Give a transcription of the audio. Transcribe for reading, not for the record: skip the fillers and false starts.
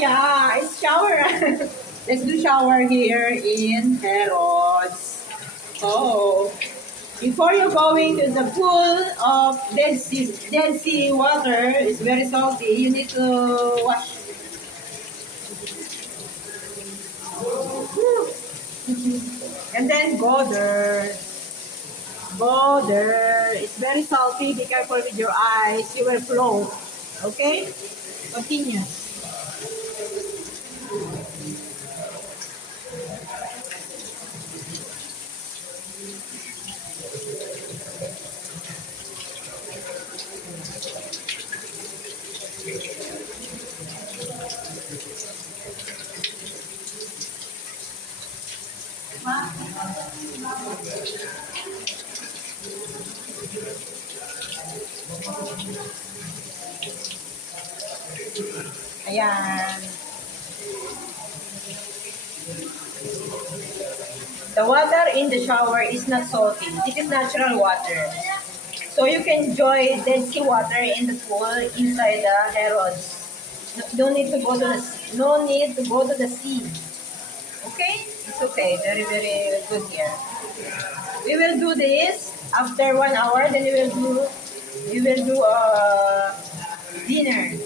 yeah, it's shower. Let's do shower here in Herods. Oh, before you're going to the pool of Dead Sea water, it's very salty. You need to wash. And then go there. Go there. It's very salty. Be careful with your eyes. You will float. Okay? Continue. Ayan. The water in the shower is not salty. This is natural water. So you can enjoy Dead Sea water in the pool inside the Herods. No need to go to the no need to go to the sea. Okay? It's okay. Very, very good here. We will do this after 1 hour. Then we will do dinner.